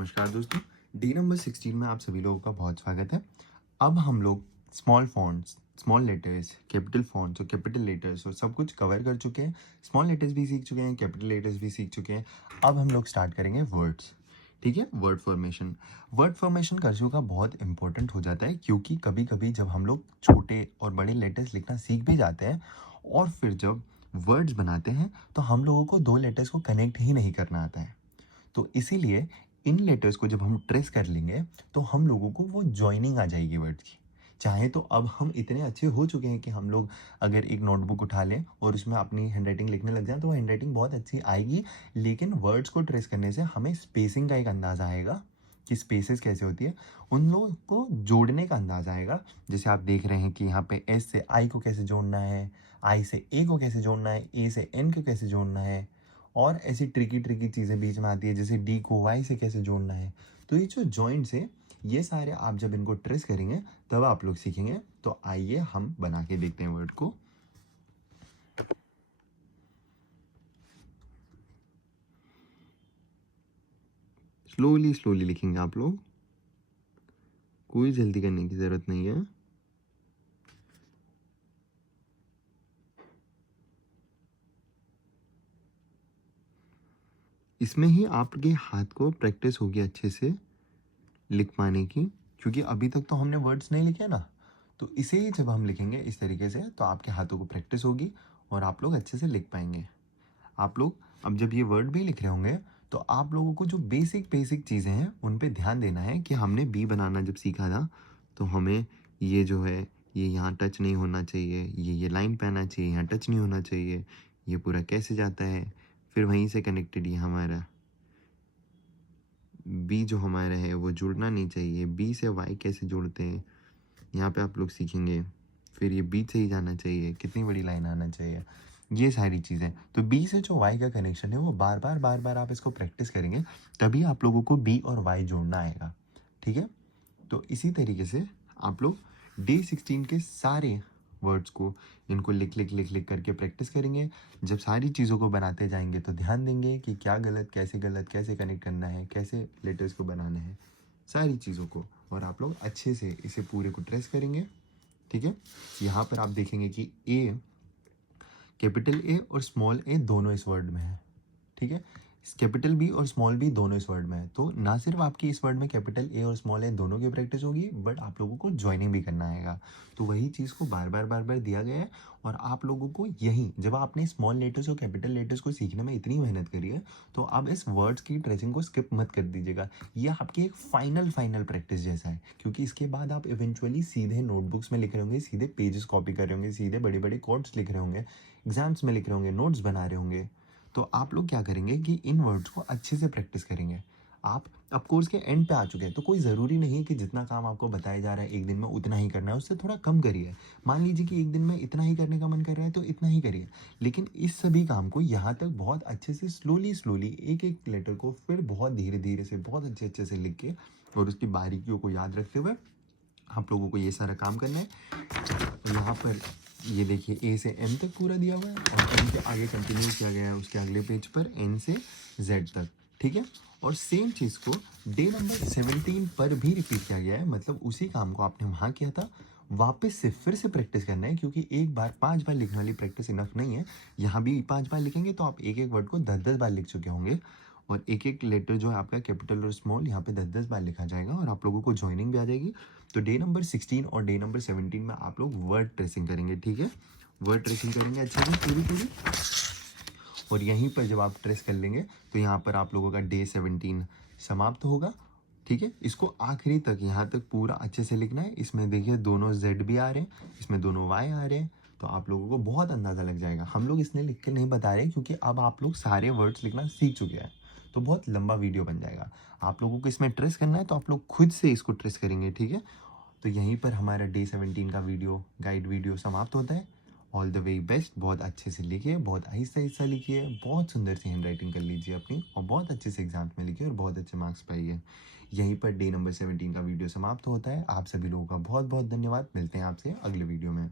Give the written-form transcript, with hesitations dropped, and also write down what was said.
नमस्कार दोस्तों, day number 16 में आप सभी लोगों का बहुत स्वागत है। अब हम लोग small fonts, small letters, capital fonts और कैपिटल लेटर्स और सब कुछ कवर कर चुके हैं। स्मॉल लेटर्स भी सीख चुके हैं, कैपिटल लेटर्स भी सीख चुके हैं। अब हम लोग स्टार्ट करेंगे वर्ड्स। ठीक है, word formation. Word formation cursive का बहुत इंपॉर्टेंट हो जाता है, क्योंकि कभी कभी जब हम लोग छोटे और बड़े लेटर्स लिखना सीख भी जाते हैं और फिर जब वर्ड्स बनाते हैं तो हम लोगों को दो लेटर्स को कनेक्ट ही नहीं करना आता है। तो इसीलिए इन लेटर्स को जब हम ट्रेस कर लेंगे तो हम लोगों को वो जॉइनिंग आ जाएगी वर्ड्स की। चाहे तो अब हम इतने अच्छे हो चुके हैं कि हम लोग अगर एक नोटबुक उठा लें और उसमें अपनी हैंडराइटिंग लिखने लग जाए तो वो हैंडराइटिंग बहुत अच्छी आएगी। लेकिन वर्ड्स को ट्रेस करने से हमें स्पेसिंग का एक अंदाज़ा आएगा कि स्पेसेस कैसे होती है, उन लोगों को जोड़ने का अंदाज़ा आएगा। जैसे आप देख रहे हैं कि यहाँ पे एस से आई को कैसे जोड़ना है, आई से ए को कैसे जोड़ना है, ए से एन को कैसे जोड़ना है, और ऐसी ट्रिकी ट्रिकी चीज़ें बीच में आती है जैसे डी को वाई से कैसे जोड़ना है। तो ये जो जॉइंट्स है, ये सारे आप जब इनको ट्रेस करेंगे तब आप लोग सीखेंगे। तो आइए हम बना के देखते हैं वर्ड को। स्लोली स्लोली लिखेंगे आप लोग, कोई जल्दी करने की ज़रूरत नहीं है। इसमें ही आपके हाथ को प्रैक्टिस होगी अच्छे से लिख पाने की, क्योंकि अभी तक तो हमने वर्ड्स नहीं लिखे ना। तो इसे ही जब हम लिखेंगे इस तरीके से तो आपके हाथों को प्रैक्टिस होगी और आप लोग अच्छे से लिख पाएंगे। आप लोग अब जब ये वर्ड भी लिख रहे होंगे तो आप लोगों को जो बेसिक बेसिक चीज़ें हैं उन पे ध्यान देना है कि हमने बी बनाना जब सीखा था तो हमें ये जो है ये यहाँ टच नहीं होना चाहिए, ये लाइन पे आना चाहिए, यहाँ टच नहीं होना चाहिए, ये पूरा कैसे जाता है। फिर वहीं से कनेक्टेड ये हमारा बी जो हमारा है वो जुड़ना नहीं चाहिए। बी से वाई कैसे जोड़ते हैं यहाँ पे आप लोग सीखेंगे। फिर ये बी से ही जाना चाहिए, कितनी बड़ी लाइन आना चाहिए, ये सारी चीज़ें। तो बी से जो वाई का कनेक्शन है वो बार बार आप इसको प्रैक्टिस करेंगे तभी आप लोगों को बी और वाई जोड़ना आएगा। ठीक है, तो इसी तरीके से आप लोग डे 16 के सारे वर्ड्स को इनको लिख लिख लिख लिख करके प्रैक्टिस करेंगे। जब सारी चीज़ों को बनाते जाएंगे तो ध्यान देंगे कि क्या गलत कैसे कनेक्ट करना है, कैसे लेटर्स को बनाना है, सारी चीज़ों को। और आप लोग अच्छे से इसे पूरे को ट्रेस करेंगे। ठीक है, यहाँ पर आप देखेंगे कि ए, कैपिटल ए और स्मॉल ए दोनों इस वर्ड में है। ठीक है, कैपिटल बी और स्मॉल बी दोनों इस वर्ड में है। तो ना सिर्फ आपकी इस वर्ड में कैपिटल ए और स्मॉल ए दोनों की प्रैक्टिस होगी, बट आप लोगों को ज्वाइनिंग भी करना आएगा। तो वही चीज़ को बार बार दिया गया है। और आप लोगों को यही जब आपने स्मॉल लेटर्स और कैपिटल लेटर्स को सीखने में इतनी मेहनत करी है तो अब इस वर्ड्स की ट्रेसिंग को स्किप मत कर दीजिएगा। ये आपकी एक फाइनल प्रैक्टिस जैसा है, क्योंकि इसके बाद आप इवेंचुअली सीधे नोटबुक्स में लिख रहे होंगे, सीधे पेजेस कॉपी कर रहे होंगे, सीधे बड़े बड़े कोड्स लिख रहे होंगे, एग्जाम्स में लिख रहे होंगे, नोट्स बना रहे होंगे। तो आप लोग क्या करेंगे कि इन वर्ड्स को अच्छे से प्रैक्टिस करेंगे। आप अब कोर्स के एंड पे आ चुके हैं तो कोई ज़रूरी नहीं है कि जितना काम आपको बताया जा रहा है एक दिन में उतना ही करना है, उससे थोड़ा कम करिए। मान लीजिए कि एक दिन में इतना ही करने का मन कर रहा है तो इतना ही करिए, लेकिन इस सभी काम को यहाँ तक बहुत अच्छे से स्लोली एक एक लेटर को फिर बहुत धीरे धीरे से बहुत अच्छे से लिख के और उसकी बारीकियों को याद रखते हुए आप लोगों को ये सारा काम करना है। तो यहाँ पर ये देखिए ए से एम तक पूरा दिया हुआ है और एम के आगे कंटिन्यू किया गया है उसके अगले पेज पर एन से जेड तक। ठीक है, और सेम चीज़ को डे नंबर 17 पर भी रिपीट किया गया है। मतलब उसी काम को आपने वहाँ किया था वापस से फिर से प्रैक्टिस करना है, क्योंकि एक बार 5 बार लिखने वाली प्रैक्टिस इनफ नहीं है। यहाँ भी 5 बार लिखेंगे तो आप एक एक वर्ड को 10 बार लिख चुके होंगे और एक एक लेटर जो है आपका कैपिटल और स्मॉल यहाँ पे 10 बार लिखा जाएगा और आप लोगों को ज्वाइनिंग भी आ जाएगी। तो डे नंबर 16 और डे नंबर 17 में आप लोग वर्ड ट्रेसिंग करेंगे। ठीक है, वर्ड ट्रेसिंग करेंगे अच्छे से पूरी। और यहीं पर जब आप ट्रेस कर लेंगे तो यहाँ पर आप लोगों का डे 17 समाप्त होगा। ठीक है, इसको आखिरी तक यहाँ तक पूरा अच्छे से लिखना है। इसमें देखिए दोनों जेड भी आ रहे हैं, इसमें दोनों वाई आ रहे हैं, तो आप लोगों को बहुत अंदाज़ा लग जाएगा। हम लोग इसने लिख के नहीं बता रहे क्योंकि अब आप लोग सारे वर्ड्स लिखना सीख चुके हैं, तो बहुत लंबा वीडियो बन जाएगा। आप लोगों को इसमें ट्रेस करना है तो आप लोग खुद से इसको ट्रेस करेंगे। ठीक है, तो यहीं पर हमारा डे 17 का वीडियो गाइड वीडियो समाप्त होता है। ऑल द वे बेस्ट, बहुत अच्छे से लिखिए, बहुत आहिस्ता लिखिए, बहुत सुंदर सी हैंड राइटिंग कर लीजिए अपनी और बहुत अच्छे से एग्जाम्स में लिखिए और बहुत अच्छे मार्क्स पाइए। यहीं पर डे नंबर 17 का वीडियो समाप्त होता है। आप सभी लोगों का बहुत बहुत धन्यवाद। मिलते हैं आपसे अगले वीडियो में।